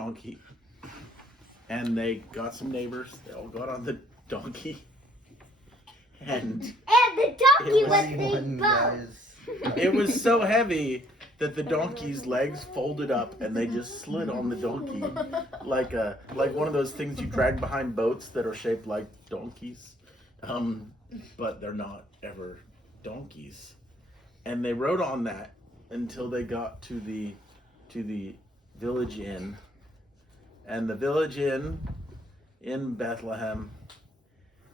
donkey. And they got some neighbors. They all got on the donkey. And the donkey was being both. It was so heavy that the donkey's legs folded up and they just slid on the donkey like one of those things you drag behind boats that are shaped like donkeys, but they're not ever donkeys. And they rode on that until they got to the village inn, and the village inn in Bethlehem.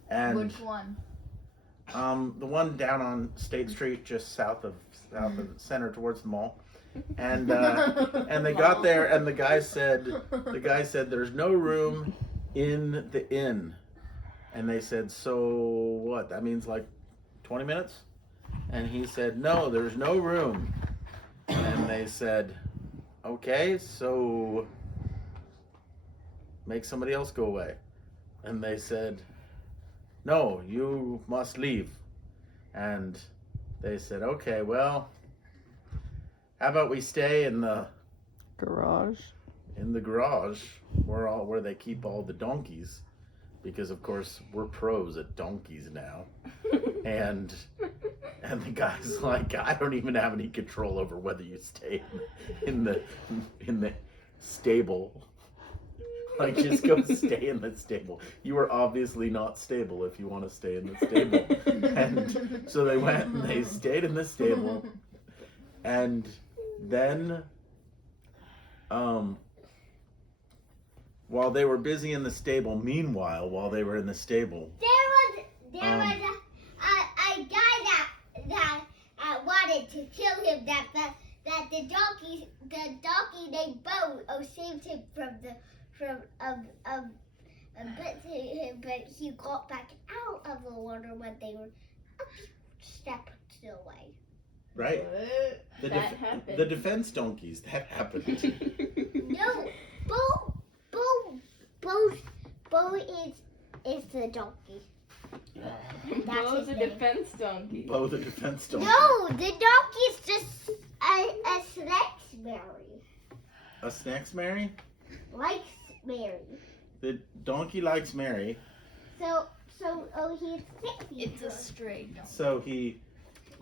And which one? The one down on State Street, just south of the center towards the mall. And they got there, and the guy said there's no room in the inn. And they said, so what? That means like 20 minutes? And he said, no, there's no room. And they said, okay, so make somebody else go away. And they said, no, you must leave. And they said, okay, well, how about we stay in the garage? In the garage, where they keep all the donkeys, because of course we're pros at donkeys now. and the guy's like, I don't even have any control over whether you stay in the stable. Like, just go stay in the stable. You are obviously not stable if you want to stay in the stable. And so they went and they stayed in the stable. And then, while they were busy in the stable, while they were in the stable, there was a guy that wanted to kill him. That the donkey named Bo saved him but he got back out of the water when they were a few steps away. Right? Happened. The defense donkeys, that happened. No, Bo is the donkey. Bo's a defense donkey. Bo the defense donkey. No, the donkey's just a snacks Mary. A snacks Mary? Likes Mary. The donkey likes Mary. So he's 60. It's a stray donkey. So he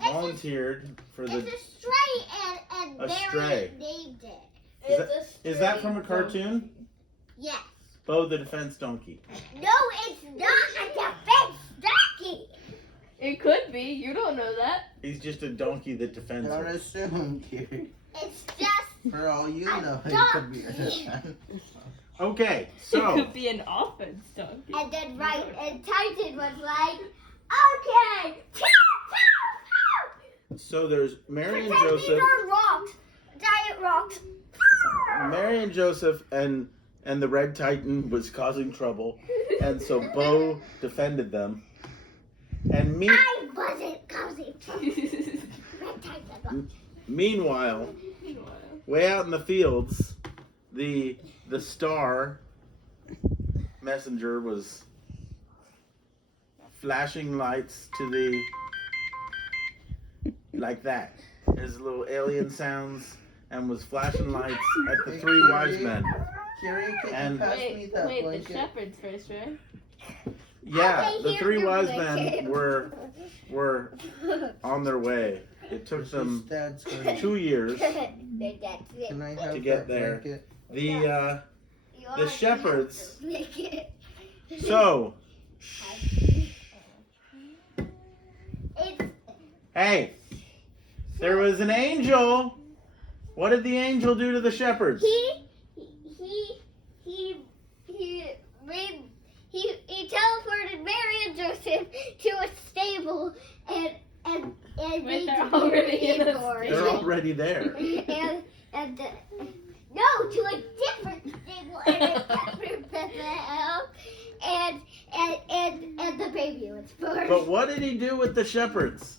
volunteered for the. It's a stray and A Mary stray. named it. Is that from a cartoon? Yes. Bo the defense donkey. No, it's not a defense donkey. It could be. You don't know that. He's just a donkey that defends Don't her. assume, Kiri. It's just For all you know, it could be a defense. Okay, It so could be an offense donkey. and then and Titan was like, okay. so there's Mary and Pretend these Joseph. are rocks. Giant rocks. Mary and Joseph and the Red Titan was causing trouble, and so Bo defended them. And I wasn't causing trouble. Red Titan. meanwhile, way out in the fields, the star messenger was flashing lights to the like that. There's little alien sounds, and was flashing lights at the three wise men. Kiri, can And- you pass me Wait, that the blanket? shepherds first, right? Yeah, Okay, the here's three your wise blanket. men were on their way. It took This them is Dad's hoodie. 2 years. That's it. Can I have To get that there. blanket? The shepherds. It's, So, hey, there was an angel. What did the angel do to the shepherds? he teleported Mary and Joseph to a stable and Wait, made they're them already in a neighbors. They're already there. No, to a different stable and a different Bethlehem, and the baby was born. But what did he do with the shepherds?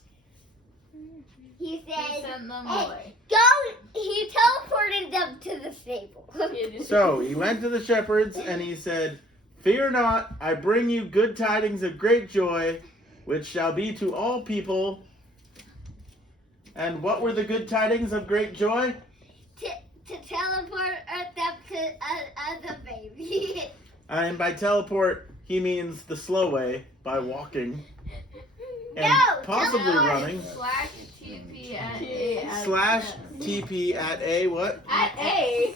He He said, sent them "Hey, away. go." He teleported them to the stable. So he went to the shepherds and he said, "Fear not, I bring you good tidings of great joy, which shall be to all people." And what were the good tidings of great joy? to teleport them to the baby. And by teleport, he means the slow way by walking and No, possibly teleport. running. Slash TP at A. Slash TP at A what? At A.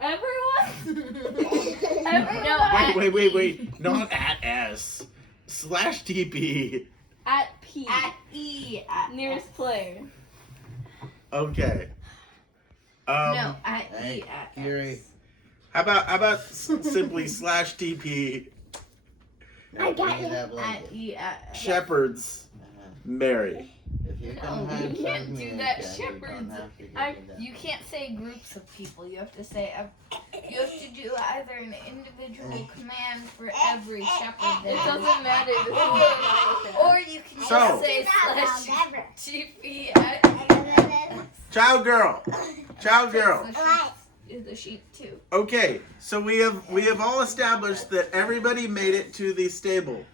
Everyone? Everyone? No, at Wait. Not at S. Slash TP. At P. At E. At Nearest player. Okay. no, at Hey, E. At Kiri. S. How about simply slash TP I got Bring you. that At blanket. E. At S. shepherds Mary? If you're No, gonna you have can't some do here, that. Jack, Shepherds. You don't have to give I, me that. you can't say groups of people. You have to say you have to do either an individual command for every shepherd. It that doesn't matter. This is or you can So- just say slash GP at Child girl. Child girl. is the sheep too. Okay, so we have all established that everybody made it to the stable.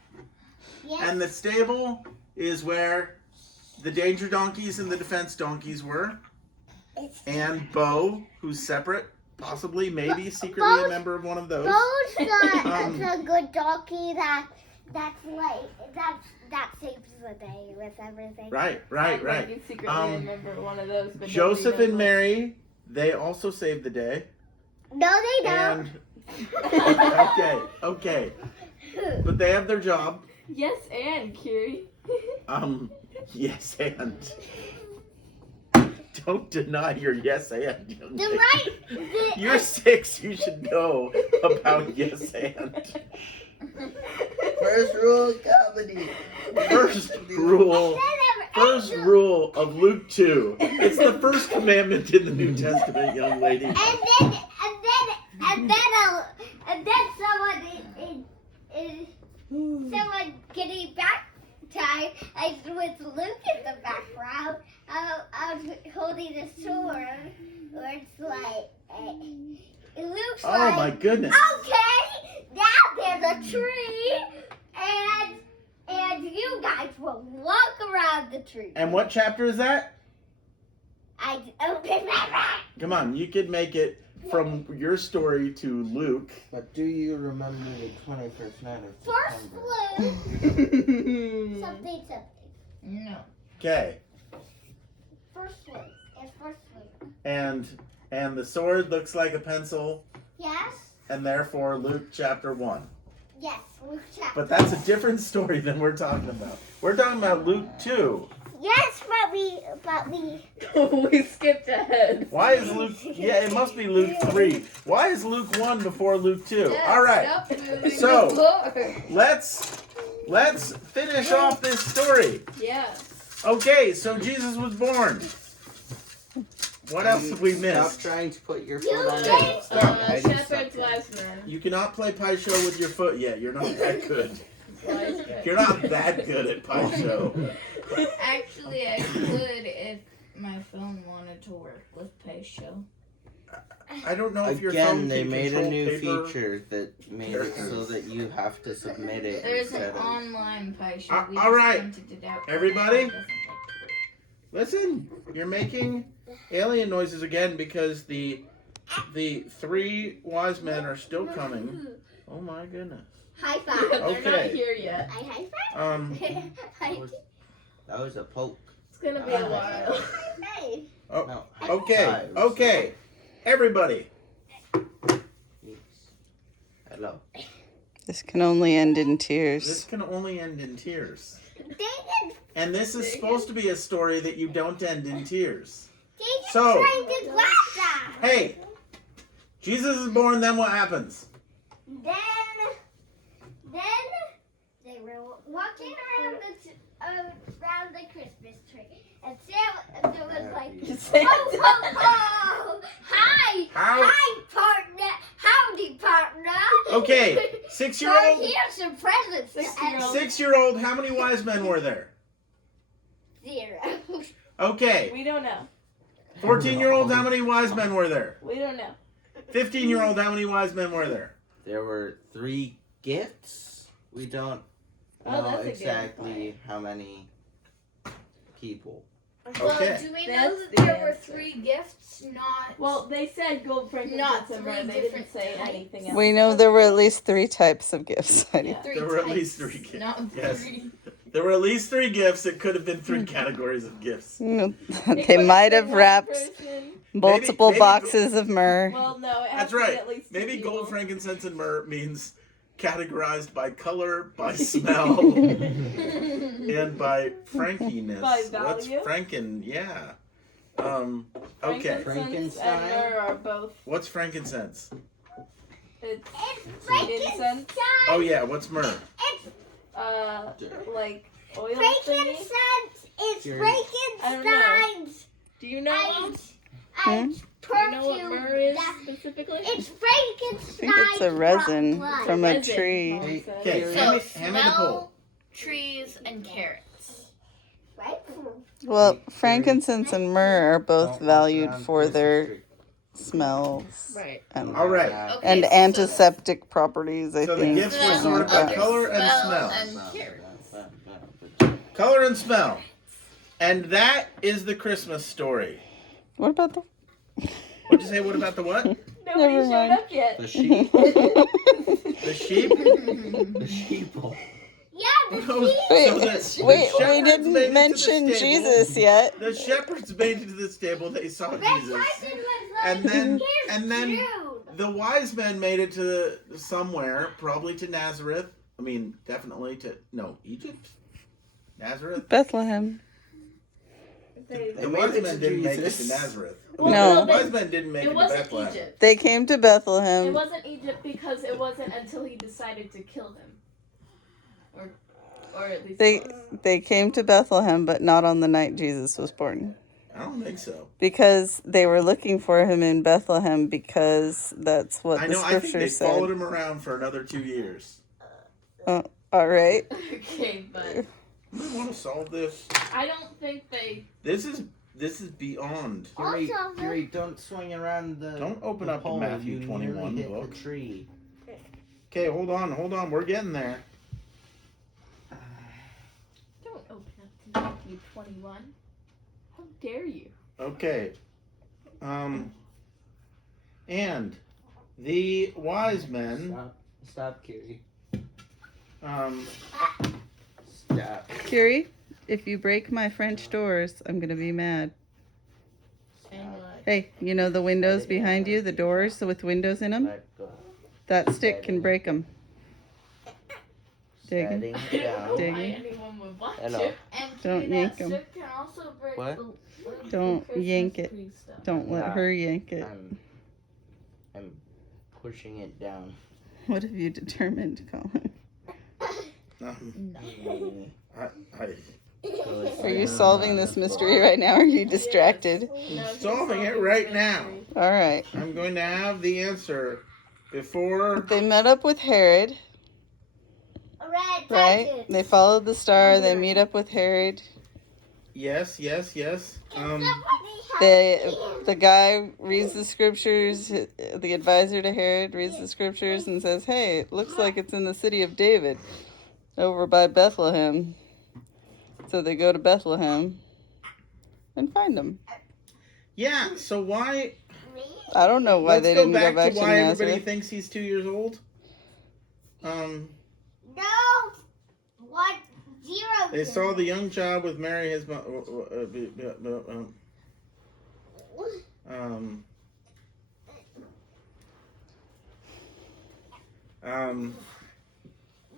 Yes. And the stable is where the danger donkeys and the defense donkeys were. And Bo, who's separate, possibly, maybe secretly a Bo's- member of one of those. Bo's Um, the good donkey that's like that saves the day with everything. Right. You secretly Um, remember one of those. But Joseph nobody and knows Mary, they also saved the day. No, they don't. And okay. But they have their job. what. Yes, and Kiri. Yes, and don't deny your yes and. young The lady. right. You're 6. You should know about yes and. First rule of comedy. First rule. First rule of Luke 2. It's the first commandment in the New Testament, young lady. And then someone getting baptized, and with Luke in the background, I was holding a sword, where it's like, Luke's Oh like, my goodness. okay, now there's a tree, and you guys will walk around the tree. And what chapter is that? I open my mouth. Come on, you could make it from your story to Luke. But do you remember the 21st night of First September? blue, something. No. Okay. First blue. It's first blue. And the sword looks like a pencil, Yes. and therefore Luke chapter 1. Yes. Luke chapter. But that's a different story than we're talking about. We're talking about Luke 2. Yes, but we. we skipped ahead. Why is Luke... Yeah, it must be Luke 3. Why is Luke 1 before Luke 2? Yeah, All right. stop moving So- the floor. Let's finish off this story. Yeah. Okay, so Jesus was born. What else have we Stop missed? trying to put your You foot on did. it. Stop. I didn't Shepherd's stop. wise man. You cannot play pie show with your foot yet. You're not that good. Wise man. You're not that good at pie show. Actually, I could if my phone wanted to work with Pay Show. I don't know if your Again, phone they can made a control new paper. feature that made it so that you have to submit it There's an instead of... online Pay Show. Uh, We all just right. printed it out. Everybody? It doesn't like to work. Listen, you're making alien noises again because the 3 wise men are still coming. Oh my goodness. High They're five. not Okay. here yet. I high five. That was a poke. It's gonna be a while. Hey. No. Okay. Everybody. Yes. Hello. This can only end in This tears. can only end in tears. David. And this is supposed to be a story that you don't end in tears. David So- trying to grab that. Hey, Jesus is born, then what happens? Then they were walking around the Christmas tree, and Santa was like, "Ho ho ho! Hi, hi, partner! Howdy, partner! Okay, 6-year-old. Here's some presents." 6-year-old. 6-year-old, how many wise men were there? 0. Okay. We don't know. 14-year-old, how many wise men were there? We don't know. 15-year-old, how many wise men were there? There were 3 gifts. We don't Oh, know that's a good exactly how many people. Well, Okay. do we know That's that the there were answer. 3 gifts, not... Well, they said gold, Not frankincense, and 3 myrrh. They didn't different say types. anything else. We know there were at least 3 types of gifts, Heidi. Yeah. 3 There were at types, least 3 gifts. not Yes. 3. There were at least 3 gifts. It could have been 3 categories of gifts. It They could've might been have one wrapped person. multiple maybe boxes of myrrh. Well, no, it has That's to be right. at least 2 Maybe people. gold, frankincense, and myrrh means categorized by color, by smell, and by frankiness. By What's value? franken? Yeah. Okay. Frankincense and myrrh are both. What's frankincense? It's It's incense. Frankenstein. Oh yeah. What's myrrh? Like oil thingy. Frankincense is Jerry. Frankenstein's. Do you know? Hmm? Do you know what perfume. myrrh is that- specifically? It's I Frankenstein's. think it's a resin blood. from a Resin, tree. Mom Hey, said. Okay. So, Hand me the pole. trees, and carrots. Right? Well, Hey, frankincense and myrrh are both Don't walk valued around for Christmas their tree. smells Right. and, All right. Okay, and so- antiseptic properties, I So the think. gifts were something sorted like by that. color and smell. and carrots. Color and smell. And that is the Christmas story. What about the? What'd you say? What about the what? Nobody Never showed mind. up yet. The sheep. The sheep? The sheeple. Yeah, Oh, the sheep. Wait, so the wait, we shepherds made didn't it to mention the stable. Jesus yet. The shepherds made it to the stable. They saw That Jesus. person was like, And then- "Here's and then- Jude." The wise men made it to somewhere, probably to Nazareth. I mean, definitely to Egypt, Nazareth. Bethlehem. They- The made wise it men to didn't make it to Jesus. Nazareth. Well, No. The wise men didn't make it it to wasn't Bethlehem. Egypt. They came to It Bethlehem. wasn't Egypt because it wasn't until he decided to kill him. Or at least They it was. they came to Bethlehem, but not on the night Jesus was born. I don't think so. Because they were looking for him in Bethlehem because that's what I the know. I think they scriptures followed said. him around for another 2 years. All right. Okay, but We want to solve this. I don't think they. This is beyond. Gary, Also, Gary, don't swing around the. Don't open the up the pole. Matthew You 21 nearly hit book. the tree. Okay, hold on. We're getting there. Don't open up to Matthew 21. How dare you? Okay. And the wise men. Stop, Gary. Stop. Curie, if you break my French doors, I'm gonna be mad. And what? Hey, you know the windows behind you, the doors with windows in them? Let go. That stick can break them. Digging. Setting I it don't know down. why Digging. anyone would watch Hello. it. And Don't Kitty, yank that 'em. stick can also break What? the Don't Christmas yank it. tree stuff. Don't let No. her yank it. I'm pushing it down. What have you determined, Colin? Are you solving this mystery right now? Or are you distracted? No, he's Solving it right now. All right. I'm going to have the answer before. They met up with Herod, Red right? Titan. They followed the star. They meet up with Herod. Yes. Somebody help The guy reads the scriptures. The advisor to Herod reads the scriptures and says, "Hey, it looks like it's in the city of David, over by Bethlehem." So they go to Bethlehem and find him. Yeah. So why? me. I don't know why Let's they go didn't back go back to to why everybody Nazareth. thinks he's 2 years old. No. What? 0. They saw the young child with Mary, his mother.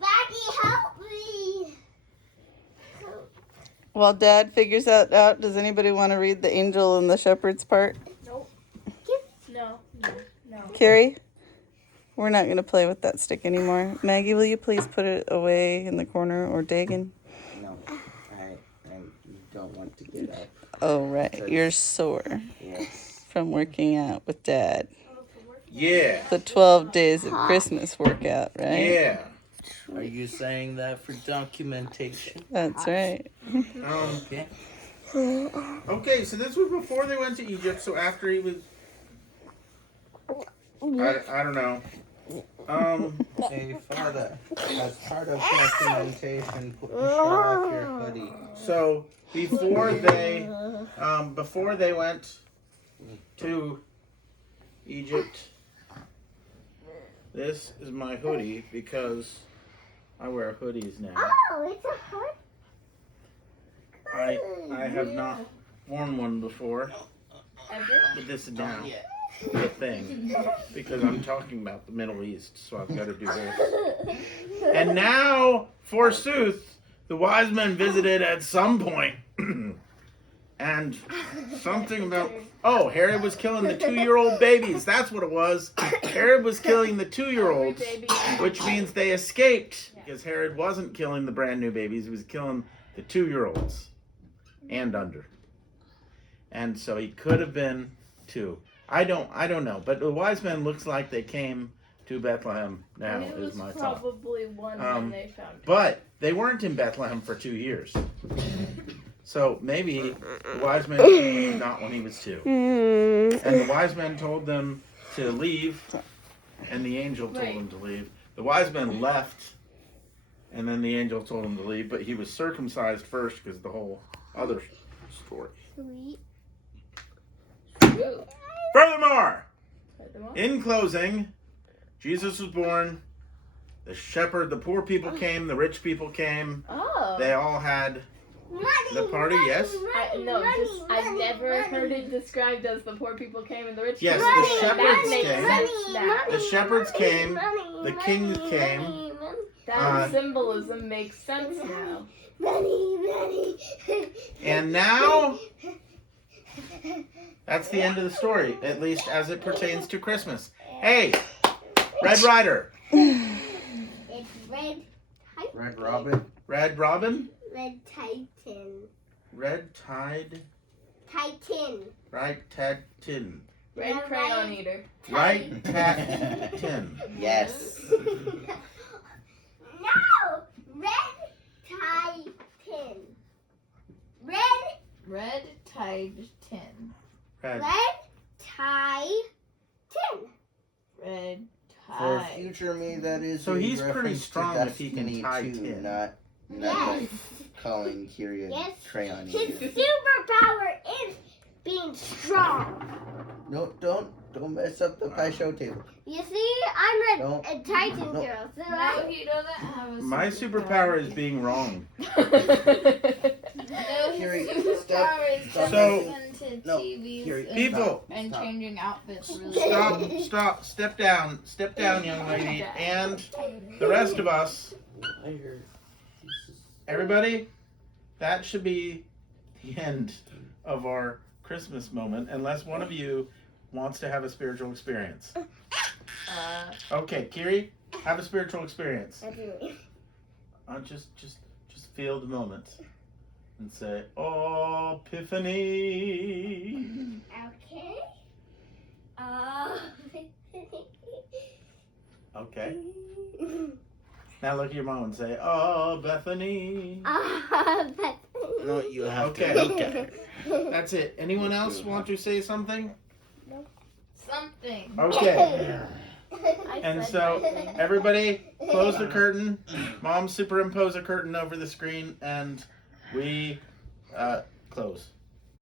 Maggie, help me. While Dad figures that out, does anybody want to read the angel and the shepherd's part? No. Carrie, we're not going to play with that stick anymore. Maggie, will you please put it away in the corner or Dagan? No, I don't want to get up. Oh, right. You're sore Yes. from working out with Dad. Yeah. The 12 days of Christmas workout, right? Yeah. Are you saying that for documentation? That's right. Okay. Okay, so this was before they went to Egypt. So after he was, I don't know. Hey, Father, as part of documentation, show off your hoodie. So before they went to Egypt, this is my hoodie because I wear hoodies now. Oh, it's a heart. I have not worn one before, Ever? but this is now the thing because I'm talking about the Middle East, so I've got to do this. And now, forsooth, the wise men visited at some point, and something about Herod was killing the 2-year-old babies. That's what it was. Herod was killing the 2-year-olds, which means they escaped because Herod wasn't killing the brand new babies. He was killing the 2-year-olds and under. And so he could have been 2. I don't know. But the wise men looks like they came to Bethlehem now, And it is was my thought. probably one when they found it. But they weren't in Bethlehem for 2 years. So maybe the wise men came not when he was 2. And the wise men told them to leave, and the angel told them to leave. The wise men left, and then the angel told him to leave, but he was circumcised first because the whole other story. Sweet. Furthermore, in closing, Jesus was born. The poor people came, the rich people came. Oh. They all had the party, yes? I've never heard it described as the poor people came and the rich Yes, people the came. shepherds That makes came. sense now. The shepherds came, the kings came. That symbolism makes sense now. And now, that's the end of the story, at least as it pertains to Christmas. Hey, Red Rider. It's Red Red Robin. Red Robin? Red Titan. Red Tide. Titan. Right Tat Tin. Red crayon eater. Right Tat Tin. Yes. No! Red Titan. Red Tide Tin. Red. Titan. Red For Tide. future me, that is. So a he's pretty reference to strong if he can Destiny tie 2, tin. Not Yes. like calling Kyria Yes. crayon His eater. superpower is being strong. No, don't mess up the pie show table. You see, I'm Don't. a Titan No. girl, so No, he doesn't have a My superpower is being wrong. No, Kyrie, his superpower is stop. So- into No, TVs Kyrie, and, People, and Stop. changing outfits really stop, step down, young lady, and the rest of us, everybody, that should be the end of our Christmas moment, unless one of you wants to have a spiritual experience. Okay, Kiri, have a spiritual experience. Just feel the moment and say, "Oh, Epiphany." Okay. Okay. Now look at your mom and say, "Oh, Bethany." No, you have Okay, to. okay. That's it. Anyone else want to say something? something. Okay. I And said so, my thing. everybody, close the curtain. Mom, superimpose a curtain over the screen, and we close.